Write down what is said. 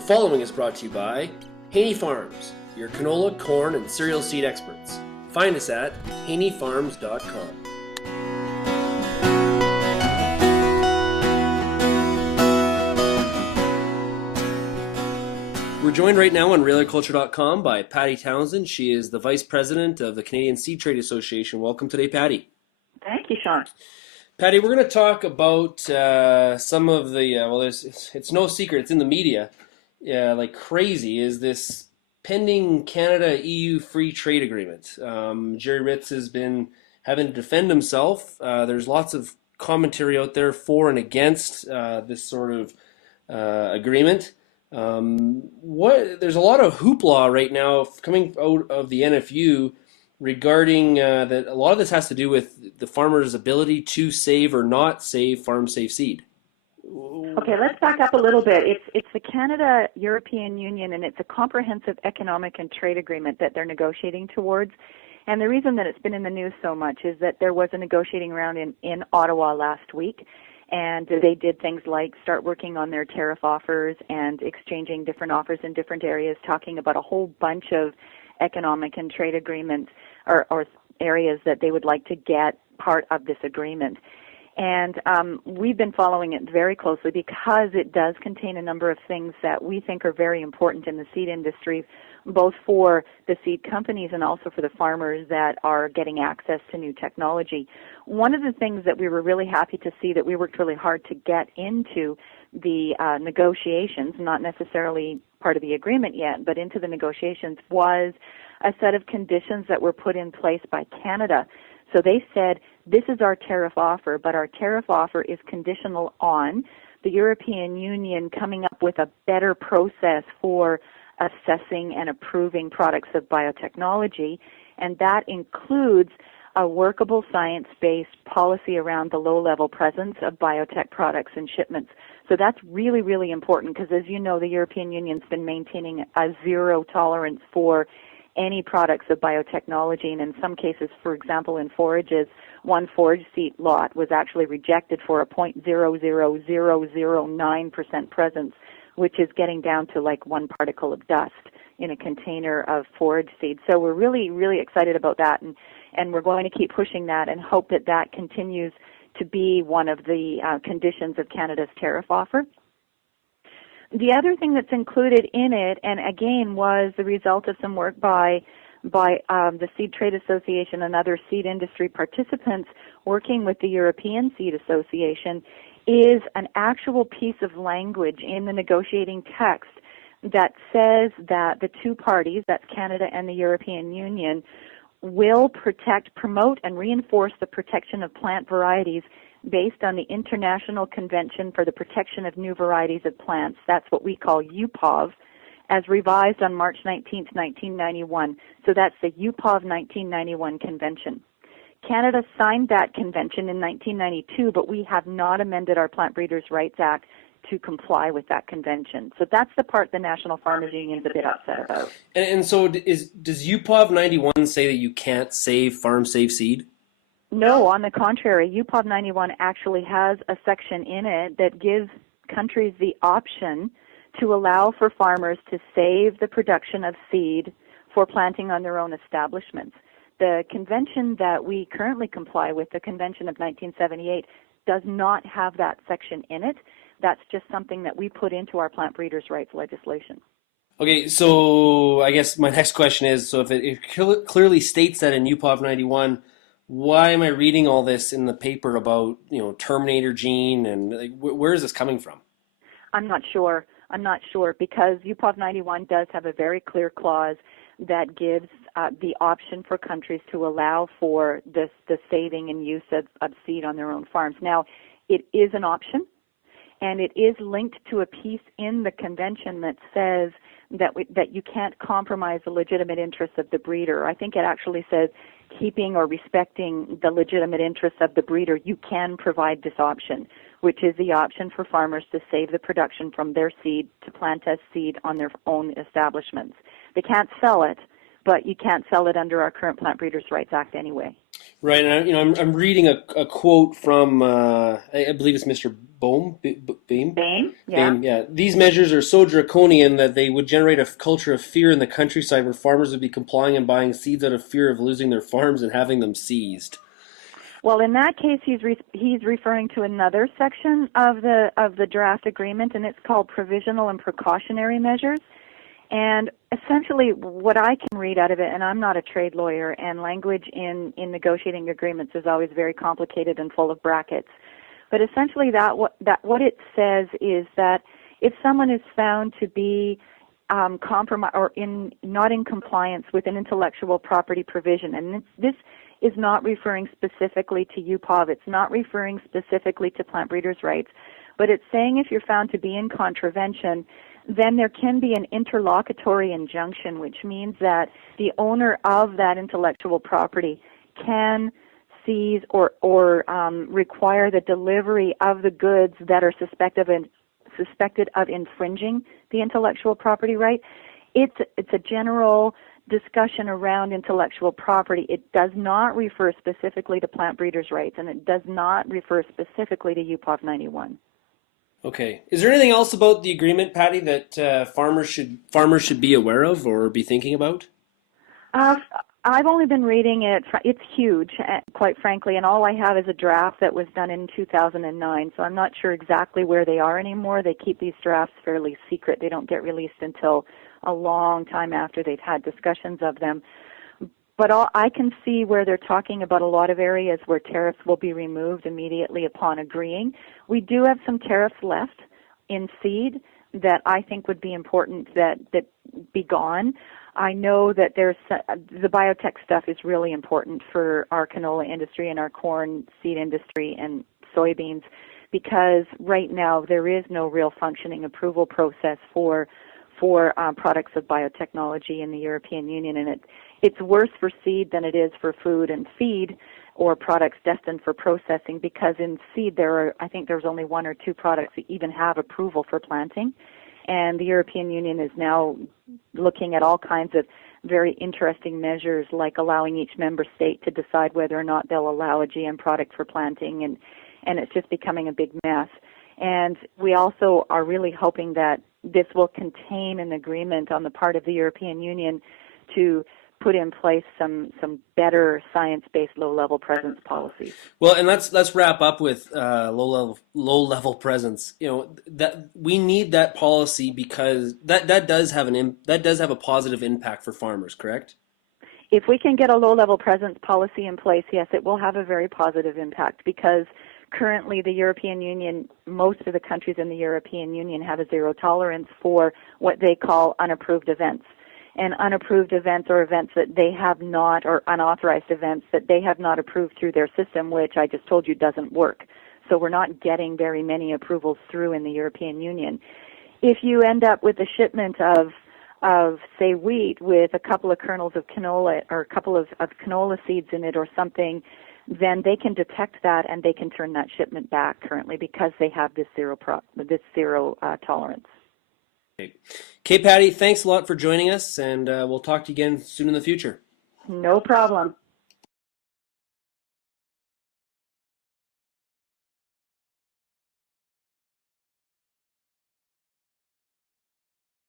The following is brought to you by Haney Farms, your canola, corn, and cereal seed experts. Find us at haneyfarms.com. We're joined right now on RailerCulture.com by Patty Townsend. She is the Vice President of the Canadian Seed Trade Association. Welcome today, Patty. Thank you, Sean. Patty, we're going to talk about some of the, it's no secret, it's in the media, like crazy, is this pending Canada-EU free trade agreement. Jerry Ritz has been having to defend himself. There's lots of commentary out there for and against this sort of agreement. There's a lot of hoopla right now coming out of the NFU regarding that a lot of this has to do with the farmer's ability to save or not save farm-safe seed. Okay, let's back up a little bit. It's the Canada-European Union, and it's a comprehensive economic and trade agreement that they're negotiating towards. And the reason that it's been in the news so much is that there was a negotiating round in Ottawa last week, and they did things like start working on their tariff offers and exchanging different offers in different areas, talking about a whole bunch of economic and trade agreements or areas that they would like to get part of this agreement. And we've been following it very closely because it does contain a number of things that we think are very important in the seed industry, both for the seed companies and also for the farmers that are getting access to new technology. One of the things that we were really happy to see that we worked really hard to get into the negotiations, not necessarily part of the agreement yet, but into the negotiations, was a set of conditions that were put in place by Canada. So they said, this is our tariff offer, but our tariff offer is conditional on the European Union coming up with a better process for assessing and approving products of biotechnology, and that includes a workable science-based policy around the low-level presence of biotech products and shipments. So that's really, really important because, as you know, the European Union's been maintaining a zero tolerance for any products of biotechnology, and in some cases, for example, in forages, one forage seed lot was actually rejected for a 0.00009% presence, which is getting down to like one particle of dust in a container of forage seed. So we're really, really excited about that, and we're going to keep pushing that and hope that that continues to be one of the conditions of Canada's tariff offer. The other thing that's included in it, and again was the result of some work by the Seed Trade Association and other seed industry participants working with the European Seed Association, is an actual piece of language in the negotiating text that says that the two parties, that's Canada and the European Union, will protect, promote, and reinforce the protection of plant varieties based on the International Convention for the Protection of New Varieties of Plants. That's what we call UPOV, as revised on March 19, 1991. So that's the UPOV 1991 Convention. Canada signed that convention in 1992, but we have not amended our Plant Breeders' Rights Act to comply with that convention. So that's the part the National Farmers Union is a bit upset about. And so does UPOV 91 say that you can't save farm-safe seed? No, on the contrary, UPOV 91 actually has a section in it that gives countries the option to allow for farmers to save the production of seed for planting on their own establishments. The convention that we currently comply with, the Convention of 1978, does not have that section in it. That's just something that we put into our plant breeders' rights legislation. Okay, so I guess my next question is, so if it clearly states that in UPOV 91, why am I reading all this in the paper about, Terminator gene, and where is this coming from? I'm not sure because UPOV 91 does have a very clear clause that gives the option for countries to allow for the saving and use of seed on their own farms. Now, it is an option, and it is linked to a piece in the convention that says that you can't compromise the legitimate interests of the breeder. I think it actually says keeping or respecting the legitimate interests of the breeder, you can provide this option, which is the option for farmers to save the production from their seed to plant as seed on their own establishments. They can't sell it, but you can't sell it under our current Plant Breeders' Rights Act anyway. Right, and I'm reading a quote from I believe it's Mr. Beam. Same? Yeah. Beam, yeah. These measures are so draconian that they would generate a culture of fear in the countryside where farmers would be complying and buying seeds out of fear of losing their farms and having them seized. Well, in that case, he's referring to another section of the draft agreement, and it's called provisional and precautionary measures. And essentially, what I can read out of it, and I'm not a trade lawyer, and language in negotiating agreements is always very complicated and full of brackets. But essentially, what it says is that if someone is found to be compromise or not in compliance with an intellectual property provision, and this is not referring specifically to UPOV, it's not referring specifically to plant breeders' rights, but it's saying if you're found to be in contravention, then there can be an interlocutory injunction, which means that the owner of that intellectual property can seize or require the delivery of the goods that are suspected of infringing the intellectual property right. It's a general discussion around intellectual property. It does not refer specifically to plant breeders' rights, and it does not refer specifically to UPOV 91. Okay. Is there anything else about the agreement, Patty, that farmers should be aware of or be thinking about? I've only been reading it. It's huge, quite frankly, and all I have is a draft that was done in 2009, so I'm not sure exactly where they are anymore. They keep these drafts fairly secret. They don't get released until a long time after they've had discussions of them. But I can see where they're talking about a lot of areas where tariffs will be removed immediately upon agreeing. We do have some tariffs left in seed that I think would be important that be gone. I know that the biotech stuff is really important for our canola industry and our corn seed industry and soybeans, because right now there is no real functioning approval process for products of biotechnology in the European Union, and it's worse for seed than it is for food and feed or products destined for processing, because in seed I think there's only one or two products that even have approval for planting. And the European Union is now looking at all kinds of very interesting measures, like allowing each member state to decide whether or not they'll allow a GM product for planting, and it's just becoming a big mess. And we also are really hoping that this will contain an agreement on the part of the European Union to put in place some better science-based low-level presence policies. Well, and let's wrap up with low level presence. That we need that policy because that does have a positive impact for farmers, correct? If we can get a low-level presence policy in place, yes, it will have a very positive impact, because currently the European Union, most of the countries in the European Union have a zero tolerance for what they call unapproved events. And unapproved events are events that they have not, or unauthorized events that they have not approved through their system, which I just told you doesn't work. So we're not getting very many approvals through in the European Union. If you end up with a shipment of say, wheat with a couple of kernels of canola or a couple of canola seeds in it or something, then they can detect that and they can turn that shipment back currently, because they have this zero tolerance. Okay, Patty, thanks a lot for joining us, and we'll talk to you again soon in the future. No problem.